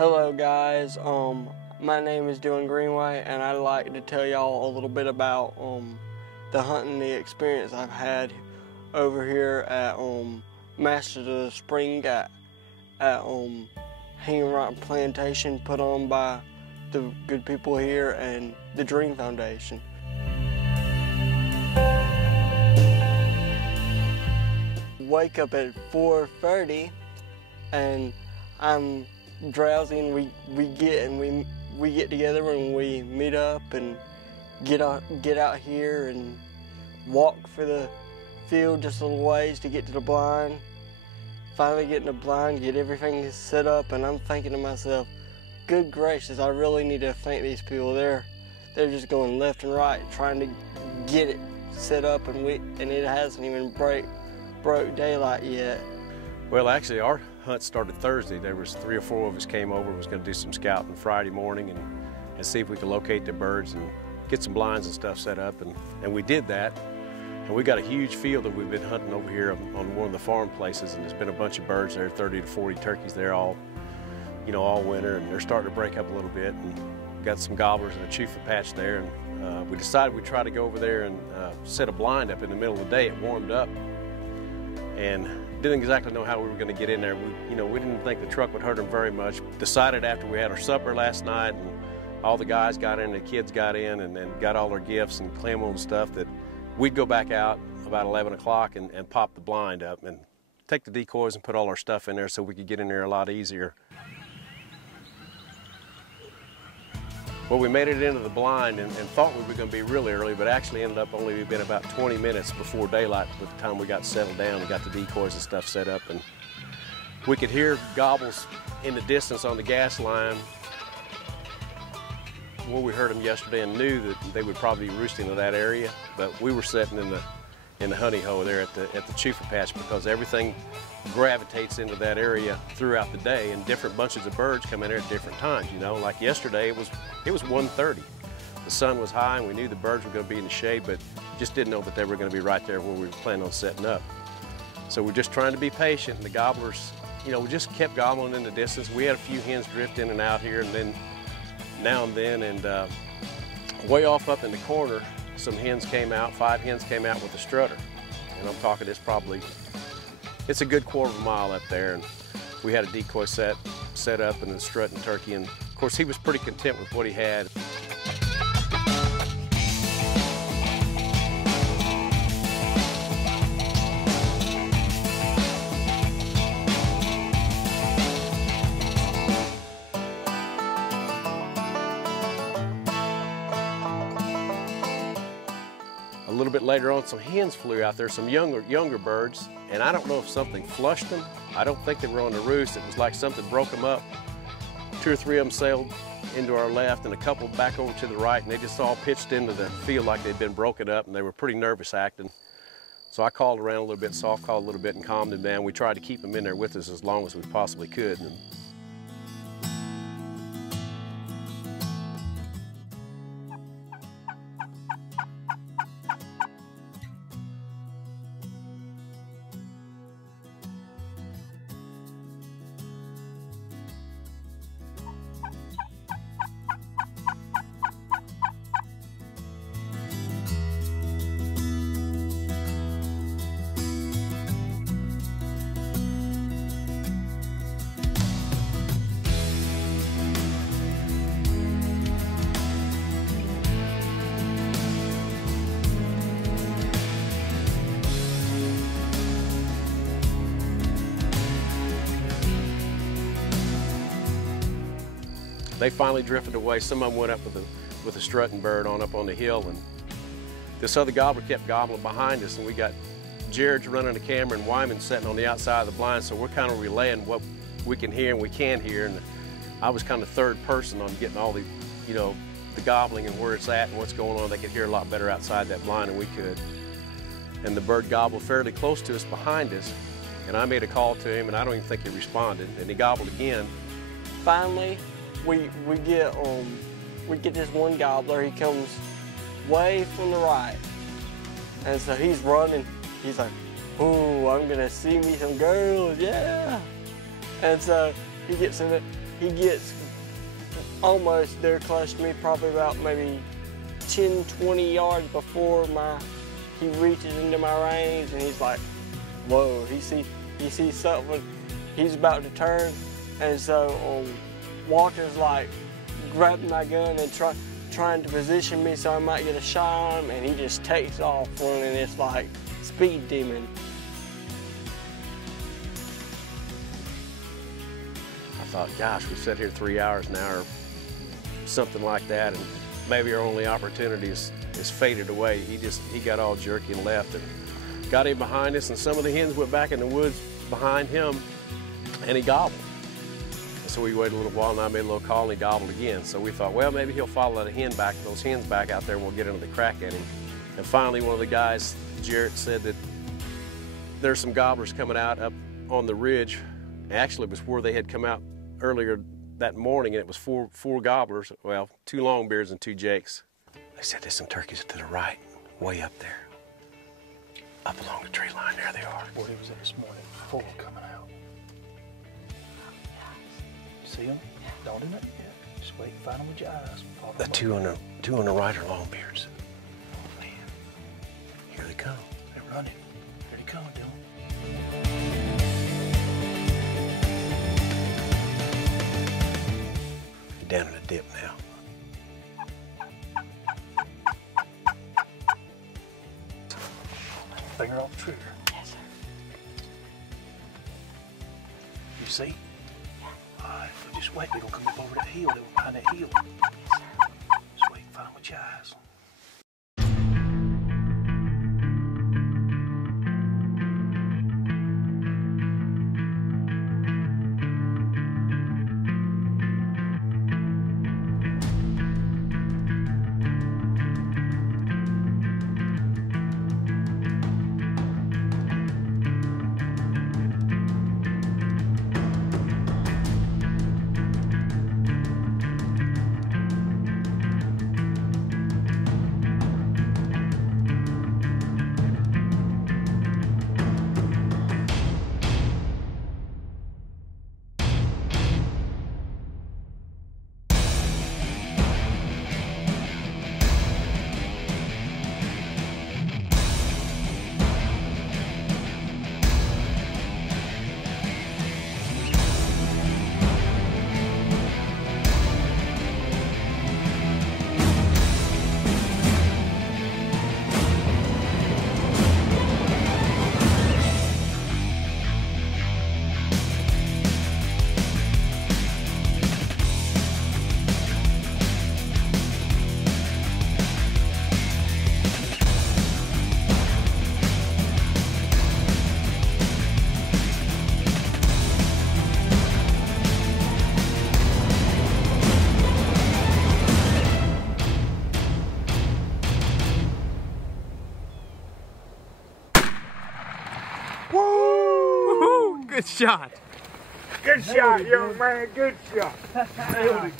Hello guys, my name is Dillon Greenway and I'd like to tell y'all a little bit about the hunting experience I've had over here at Masters of the Spring at Hanging Rocks Plantation, put on by the good people here and the Dream Foundation. Wake up at 4:30 and I'm drowsy, and we get together and we meet up and get out here and walk for the field just a little ways to get to the blind. Finally get in the blind, get everything set up, and I'm thinking to myself, good gracious, I really need to thank these people. They're just going left and right trying to get it set up, and it hasn't even broke daylight yet. Well, actually, our hunt started Thursday. There was 3 or 4 of us came over, was going to do some scouting Friday morning and see if we could locate the birds and get some blinds and stuff set up, and we did that. And we got a huge field that we've been hunting over here on one of the farm places, and there's been a bunch of birds there, 30 to 40 turkeys there all winter, and they're starting to break up a little bit, and we got some gobblers and a chufa patch there, and we decided we'd try to go over there and set a blind up in the middle of the day. It warmed up, and didn't exactly know how we were going to get in there. We didn't think the truck would hurt them very much. Decided after we had our supper last night and all the guys got in, the kids got in, and then got all their gifts and clam and stuff, that we'd go back out about 11 o'clock and pop the blind up and take the decoys and put all our stuff in there so we could get in there a lot easier. Well, we made it into the blind and thought we were going to be really early, but actually ended up only being about 20 minutes before daylight by the time we got settled down and got the decoys and stuff set up. And we could hear gobbles in the distance on the gas line. Well, we heard them yesterday and knew that they would probably be roosting in that area, but we were sitting in the honey hole there at the chufa patch, because everything gravitates into that area throughout the day, and different bunches of birds come in there at different times. Like yesterday it was 1:30. The sun was high and we knew the birds were going to be in the shade, but just didn't know that they were going to be right there where we were planning on setting up. So we're just trying to be patient, and the gobblers, we just kept gobbling in the distance. We had a few hens drift in and out here and then now and then, and way off up in the corner some hens came out, 5 hens came out with a strutter, and I'm talking it's a good quarter of a mile up there, and we had a decoy set up and a strutting turkey, and of course he was pretty content with what he had. A little bit later on, some hens flew out there, some younger birds, and I don't know if something flushed them. I don't think they were on the roost. It was like something broke them up. 2 or 3 of them sailed into our left and a couple back over to the right, and they just all pitched into the field like they'd been broken up, and they were pretty nervous acting. So I called around a little bit, soft called a little bit, and calmed them down. We tried to keep them in there with us as long as we possibly could. They finally drifted away. Some of them went up with a strutting bird up on the hill, and this other gobbler kept gobbling behind us, and we got Jared's running the camera and Wyman sitting on the outside of the blind, so we're kind of relaying what we can hear and we can't hear, and I was kind of third person on getting all the gobbling and where it's at and what's going on. They could hear a lot better outside that blind than we could. And the bird gobbled fairly close to us behind us, and I made a call to him, and I don't even think he responded, and he gobbled again. Finally, we get this one gobbler. He comes way from the right, and so he's running. He's like, "Ooh, I'm gonna see me some girls, yeah!" And so he gets in it, he gets almost there close to me, probably about maybe 10, 20 yards before he reaches into my range, and he's like, whoa, he sees something, he's about to turn, and so Walter's like grabbing my gun and trying to position me so I might get a shot on him, and he just takes off running. It's like speed demon. I thought, gosh, we've sat here 3 hours now or something like that, and maybe our only opportunity is faded away. He got all jerky and left, and got him behind us, and some of the hens went back in the woods behind him, and he gobbled. And so we waited a little while, and I made a little call, and he gobbled again. So we thought, well, maybe he'll follow those hens back out there, and we'll get another crack at him. And finally, one of the guys, Jarrett, said that there's some gobblers coming out up on the ridge. Actually, it was where they had come out earlier that morning, and it was four gobblers, well, 2 longbeards and 2 jakes. They said there's some turkeys to the right, way up there. Up along the tree line, there they are. Where he was at this morning, 4 coming out. See them? Don't do nothing yet. Just wait and find them with your eyes. The two on the right are longbeards. Oh man, here they come. They're running. Here they come, Dillon. Down in the dip now. Finger off the trigger. Yes, sir. You see? All right, so just wait. They're gonna come up over that hill. They're behind that hill. Yes, sir. Just wait and find them with your eyes. Good shot. Good shot, young man. Good shot. Finally.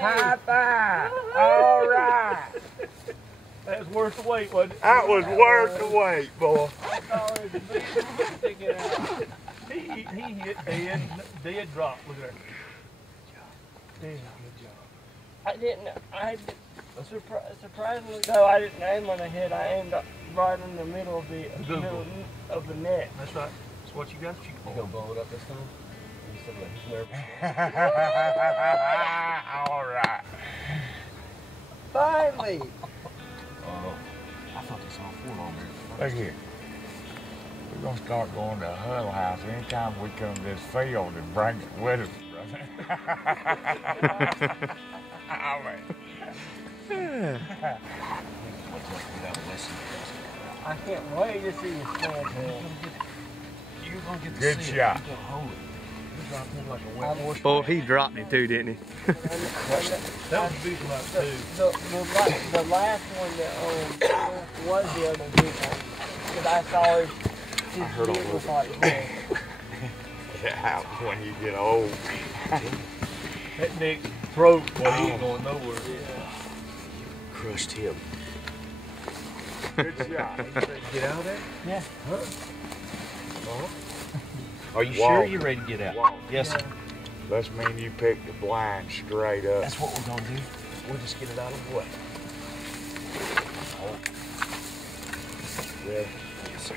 High five. All right. That was worth the wait, wasn't it? That was worth the wait, boy. He hit dead drop. Look at that. Good job. Surprisingly though, I didn't aim on the head. I aimed right in the middle of the neck. That's right. That's what you got to shoot for. You gonna blow it up this time? You said like he's nervous. All right. Finally. Oh, I thought they saw 4 longbeards. Look here. We're going to start going to a huddle house anytime we come to this field and bring it with us, brother. Oh, man. I can't wait to see you stand here. You're going to get the Good seal. shot. You're going to hold it. You're dropping him like a wet horse. Oh, he dropped it too, didn't he? That was a big one like two. The last one that was the other big one. Because I saw his beard was like this. Yeah, when you get old. That next throat, boy, he ain't going nowhere. Crushed him. Good shot. Get out of there? Yeah. Are you Walk. sure you're ready to get out? Walk. Yes, sir. Let's mean you pick the blind straight up. That's what we're gonna do. We'll just get it out of the way. Yeah. Yes, sir.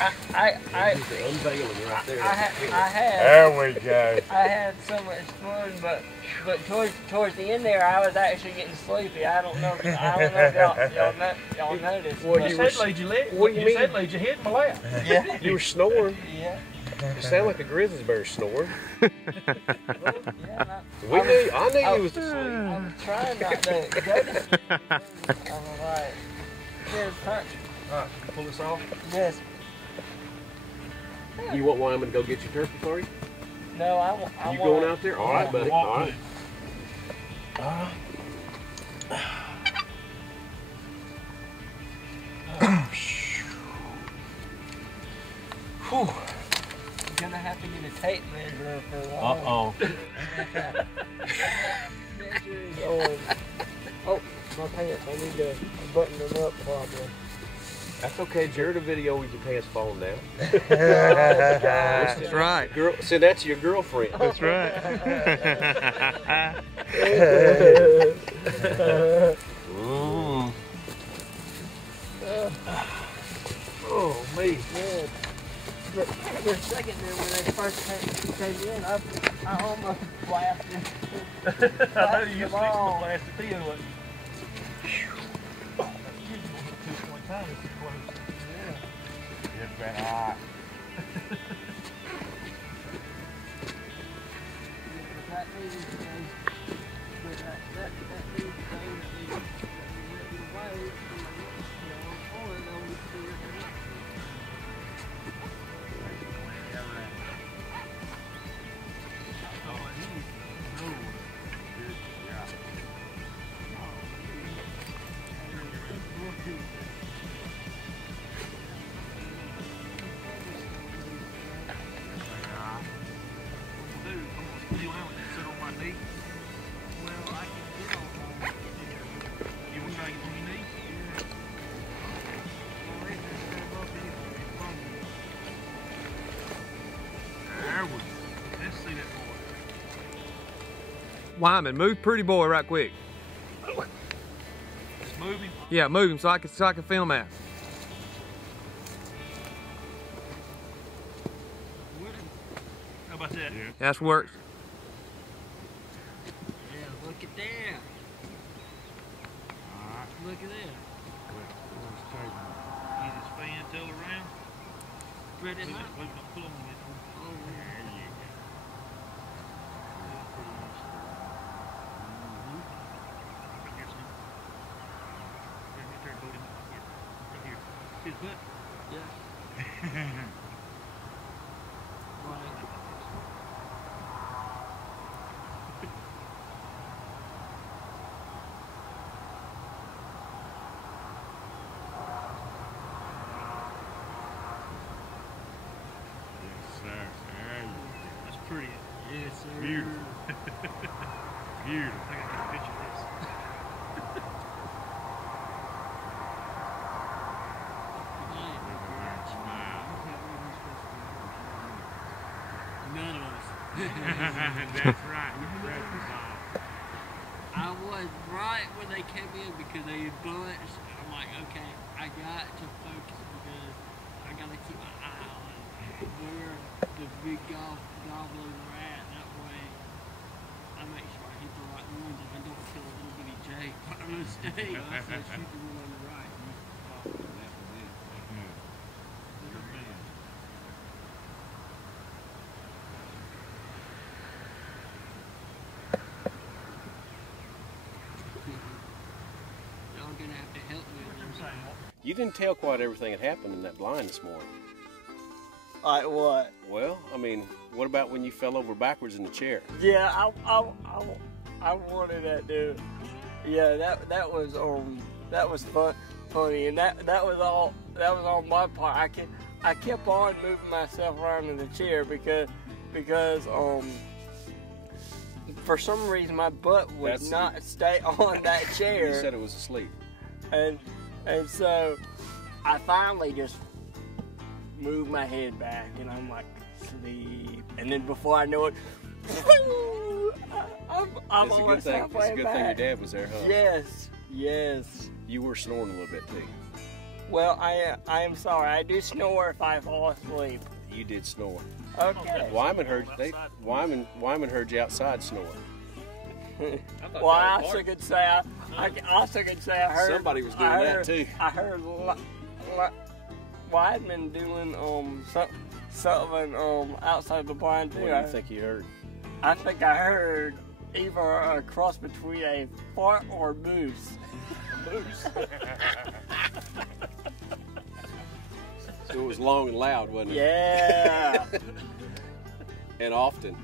Unveiling right there. There we go. I had so much fun, but towards the end there, I was actually getting sleepy. I don't know if y'all noticed. Well, you said laid your head. What do you mean? Said laid your head in my lap. Yeah. You were snoring. Yeah. You sound like a grizzly bear snoring. Yeah. I knew you was asleep. I was trying not to go to sleep. I was like, here's punch. Pull this off. Yes. You want Wyman to go get your turkey for you? No, I You going out there? All right, buddy. All right. Whew. I'm gonna have to get a tape measure for that. Uh-oh. Measuring on. Oh, my pants. I need to button them up probably. That's okay. Jared will video with your pants falling down. That's right. Girl, see, that's your girlfriend. That's right. Oh, me. Yeah. But for a second there, when they first came in, I almost blasted. I know you used to blast the thin one. It's been hot. Wyman, move pretty boy right quick. Just move him. Yeah, move him so I can film that. How about that? Yeah. That's works. Yeah, look at that. Look at that. Use his fan tail around. Spread it out. Pull him with it. His butt. Yeah. That's pretty. Yes, sir. Beautiful. Beautiful. I got a picture of this. None of us. That's right. I was right when they came in because they bunched. I'm like, okay, I got to focus because I got to keep my eye on where the big gobblers are at. That way, I make sure I hit the right ones and I don't kill a little bitty jay by mistake. I said shoot the one on the right. Y'all gonna have to help me with them. You didn't tell quite everything that happened in that blind this morning. Like what? Well, I mean, what about when you fell over backwards in the chair? Yeah, I wanted that, dude. Yeah, that was funny, and that was all on my part. I kept on moving myself around in the chair because for some reason my butt would not stay on that chair. You said it was asleep. And so I finally just moved my head back, and I'm like sleep. And then before I know it, I'm It's a good almost thing. halfway It's a good thing your back. dad was there, huh? Yes, yes. You were snoring a little bit too. Well, I am sorry. I do snore if I fall asleep. You did snore. Okay. Wyman heard Wyman heard you outside snoring. Well, I also could say I also could say I heard Somebody was doing that too. I heard Weidman doing something outside the blind too. What do you think you heard? I think I heard either a cross between a fart or a moose. Moose. So it was long and loud, wasn't it? Yeah. And often.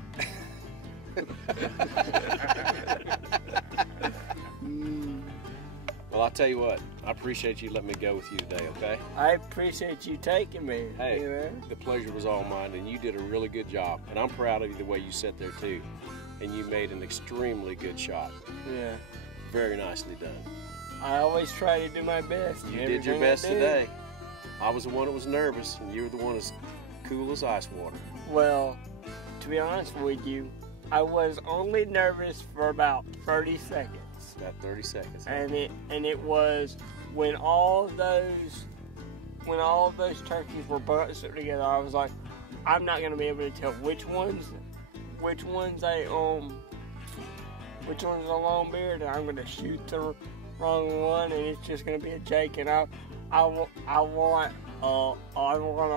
Well, I'll tell you what. I appreciate you letting me go with you today, okay? I appreciate you taking me. Hey, you know? the pleasure was all mine, and you did a really good job. And I'm proud of you the way you sat there, too. And you made an extremely good shot. Yeah. Very nicely done. I always try to do my best. You did your best today. I was the one that was nervous, and you were the one that's cool as ice water. Well, to be honest with you, I was only nervous for about 30 seconds. About 30 seconds. And it was when all those turkeys were bunched together. I was like, I'm not gonna be able to tell which one's a long beard, and I'm gonna shoot the wrong one, and it's just gonna be a Jake. And I want a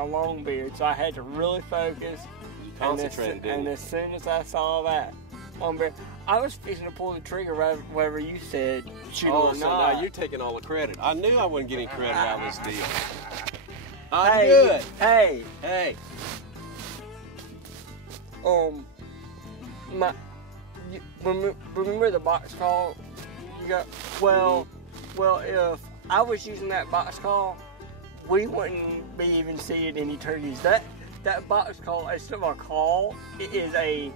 long beard, so I had to really focus. You concentrated, didn't and you? as soon as I saw that long beard, I was fixing to pull the trigger whatever you said, shoot or So not. now you're taking all the credit. I knew I wouldn't get any credit out of this deal. I Hey, knew it. hey, Hey, remember the box call you got? Well, if I was using that box call, we wouldn't be even seeing any turkeys. That box call, instead of a call, it is a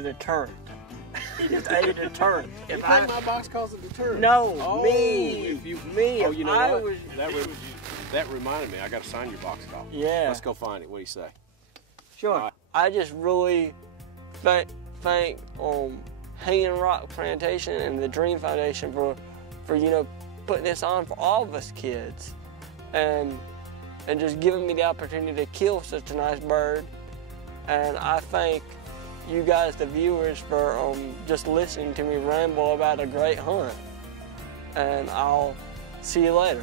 deterrent. It is a deterrent. you think my box calls a deterrent? No, Oh, me. Oh, you know I what? was, That reminded me. I got to sign your box call. Yeah. Let's go find it. What do you say? Sure. All right. I just really thank Hanging Rocks Plantation and the Dream Foundation for putting this on for all of us kids, and just giving me the opportunity to kill such a nice bird. And I thank you guys, the viewers, for just listening to me ramble about a great hunt. And I'll see you later.